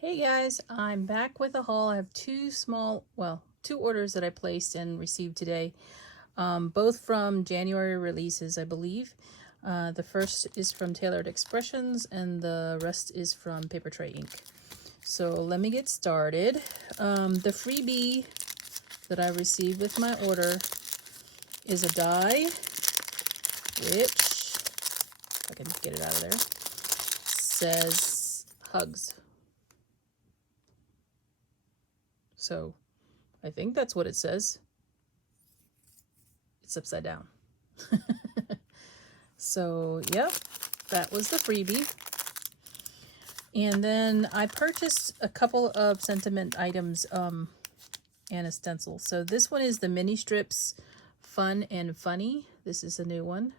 Hey guys, I'm back with a haul. I have two orders that I placed and received today, both from January releases, I believe. The first is from Tailored Expressions and the rest is from Paper Tray Ink. So let me get started. The freebie that I received with my order is a die, which, if I can get it out of there, says Hugs. So I think that's what it says. It's upside down. So, yep, that was the freebie. And then I purchased a couple of sentiment items and a stencil. So this one is the mini strips Fun and Funny. This is a new one.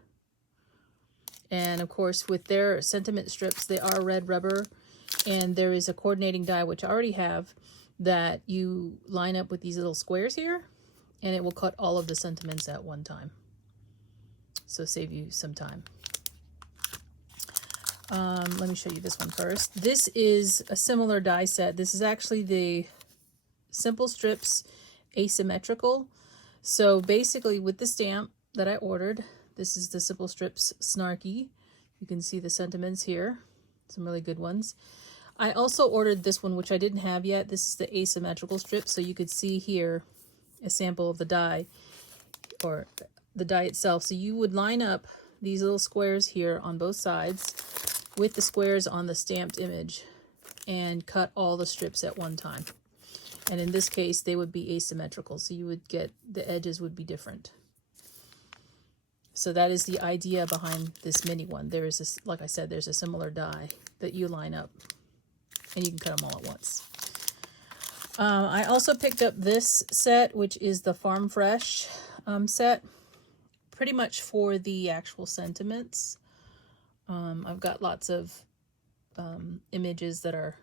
And of course, with their sentiment strips, they are red rubber. And there is a coordinating die, which I already have, that you line up with these little squares here, and it will cut all of the sentiments at one time. So save you some time. Let me show you this one first. This is a similar die set. This is actually the Simple Strips Asymmetrical. So basically with the stamp that I ordered, this is the Simple Strips Snarky. You can see the sentiments here, some really good ones. I also ordered this one, which I didn't have yet. This is the Asymmetrical Strip, so you could see here a sample of the die, or the die itself. So you would line up these little squares here on both sides with the squares on the stamped image and cut all the strips at one time. And in this case, they would be asymmetrical, so you would get, the edges would be different. So that is the idea behind this mini one. There is this, like I said, there's a similar die that you line up, and you can cut them all at once. I also picked up this set, which is the Farm Fresh set, pretty much for the actual sentiments. I've got lots of images that are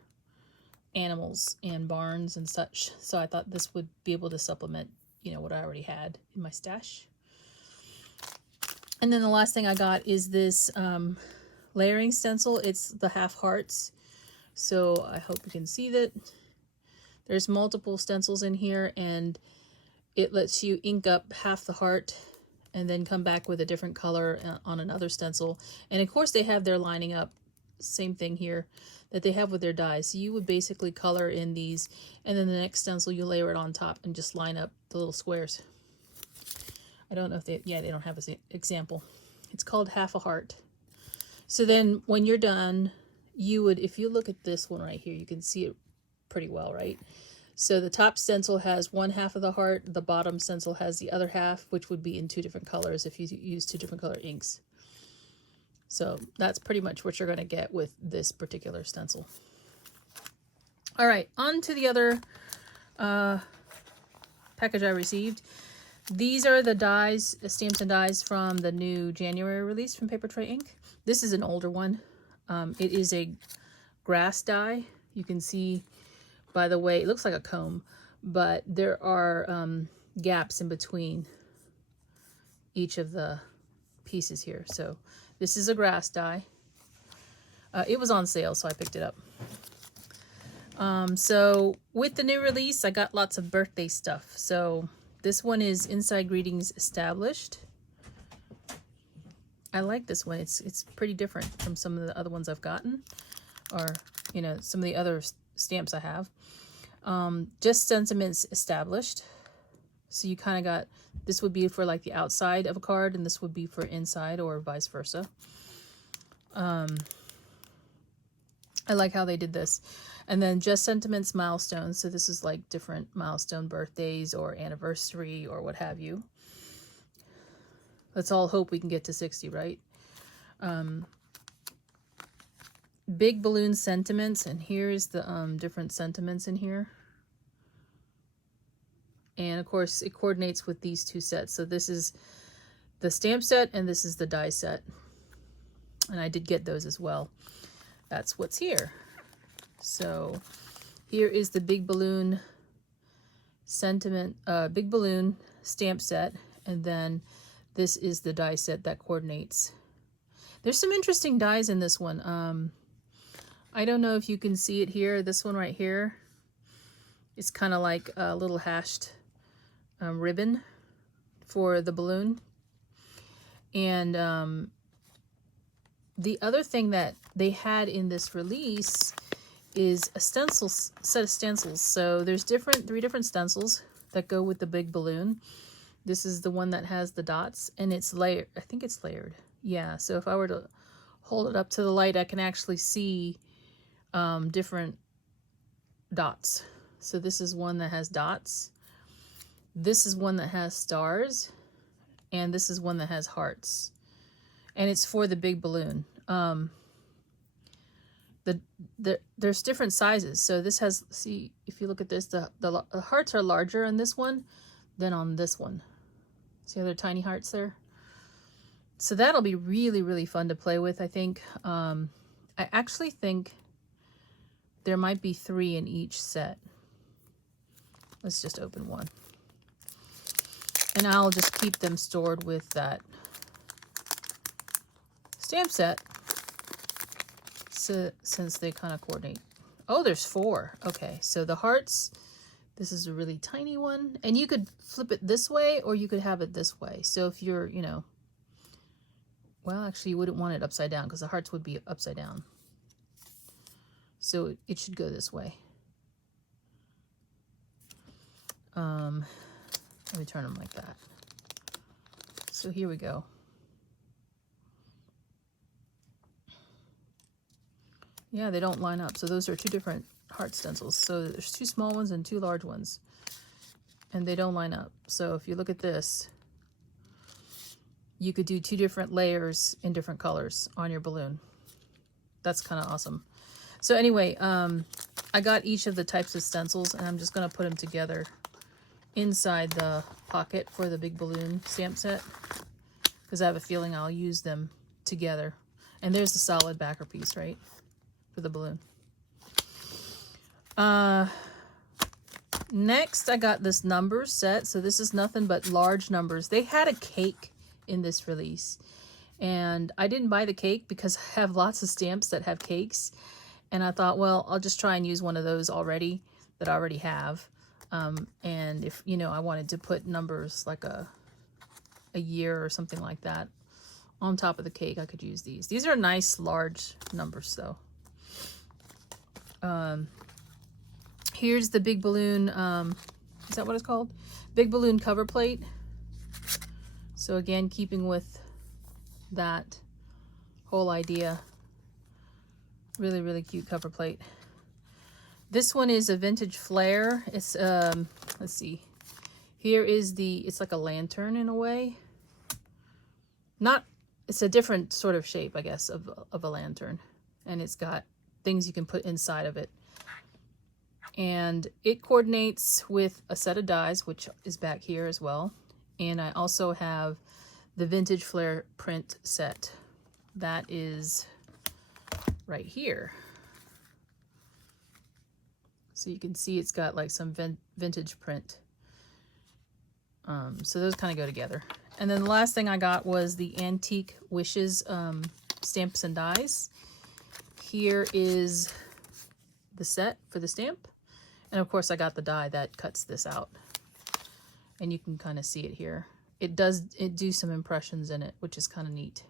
animals and barns and such, so I thought this would be able to supplement, you know, what I already had in my stash. And then the last thing I got is this layering stencil. It's the half hearts. So I hope you can see that. There's multiple stencils in here, and it lets you ink up half the heart and then come back with a different color on another stencil. And of course they have their lining up, same thing here, that they have with their dies. So you would basically color in these, and then the next stencil you layer it on top and just line up the little squares. I don't know if they don't have an example. It's called Half a Heart. So then when you're done, you would, if you look at this one right here, you can see it pretty well, right? So the top stencil has one half of the heart, the bottom stencil has the other half, which would be in two different colors if you use two different color inks. So that's pretty much what you're going to get with this particular stencil. All right, on to the other package I received. These are the dies, stamps and dies from the new January release from Paper Tray Ink. This is an older one. It is a grass die. You can see by the way, it looks like a comb, but there are gaps in between each of the pieces here. So this is a grass die. It was on sale, so I picked it up. So with the new release, I got lots of birthday stuff. So this one is Inside Greetings Established. I like this one. It's pretty different from some of the other ones I've gotten, or, you know, some of the other stamps I have. Just Sentiments Established. So you kind of got, this would be for like the outside of a card, and this would be for inside, or vice versa. I like how they did this. And then Just Sentiments Milestones. So this is like different milestone birthdays or anniversary or what have you. Let's all hope we can get to 60, right? Big Balloon Sentiments, and here's the different sentiments in here. And of course it coordinates with these two sets. So this is the stamp set and this is the die set. And I did get those as well. That's what's here. So here is the Big Balloon Big Balloon stamp set, and then this is the die set that coordinates. There's some interesting dies in this one. I don't know if you can see it here. This one right here is kind of like a little hashed ribbon for the balloon. And the other thing that they had in this release is a stencil set of stencils. So there's three different stencils that go with the big balloon. This is the one that has the dots, and it's layered. I think it's layered. Yeah, so if I were to hold it up to the light, I can actually see different dots. So this is one that has dots. This is one that has stars. And this is one that has hearts. And it's for the big balloon. There's different sizes. So this has, see, if you look at this, the hearts are larger on this one than on this one. See how they're tiny hearts there? So that'll be really, really fun to play with, I think. I actually think there might be 3 in each set. Let's just open one. And I'll just keep them stored with that stamp set, so, since they kind of coordinate. Oh, there's 4. Okay, so the hearts, this is a really tiny one. And you could flip it this way, or you could have it this way. So if you're, you know, well, actually you wouldn't want it upside down because the hearts would be upside down. So it should go this way. Let me turn them like that. So here we go. Yeah, they don't line up. So those are 2 different heart stencils. So there's 2 small ones and 2 large ones. And they don't line up. So if you look at this, you could do 2 different layers in different colors on your balloon. That's kind of awesome. So anyway, I got each of the types of stencils, and I'm just going to put them together inside the pocket for the big balloon stamp set, because I have a feeling I'll use them together. And there's the solid backer piece, right, for the balloon. Next, I got this numbers set. So this is nothing but large numbers. They had a cake in this release, and I didn't buy the cake because I have lots of stamps that have cakes, and I thought, well, I'll just try and use one of those already that I already have. And if, you know, I wanted to put numbers like a year or something like that on top of the cake, I could use these. These are nice large numbers though. Here's the big balloon, is that what it's called? Big balloon cover plate. So again, keeping with that whole idea, really, really cute cover plate. This one is a vintage flare. It's, let's see. Here is it's like a lantern in a way. It's a different sort of shape, I guess, of a lantern. And it's got things you can put inside of it. And it coordinates with a set of dies, which is back here as well. And I also have the vintage flare print set. That is right here. So you can see it's got like some vintage print. So those kind of go together. And then the last thing I got was the Antique Wishes stamps and dies. Here is the set for the stamp. And of course I got the die that cuts this out. And you can kind of see it here. It do some impressions in it, which is kind of neat.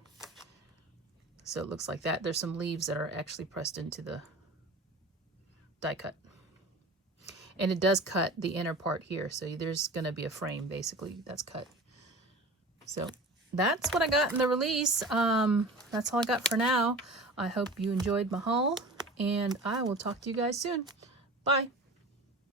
So it looks like that. There's some leaves that are actually pressed into the die cut. And it does cut the inner part here. So there's going to be a frame, basically, that's cut. So that's what I got in the release. That's all I got for now. I hope you enjoyed my haul. And I will talk to you guys soon. Bye.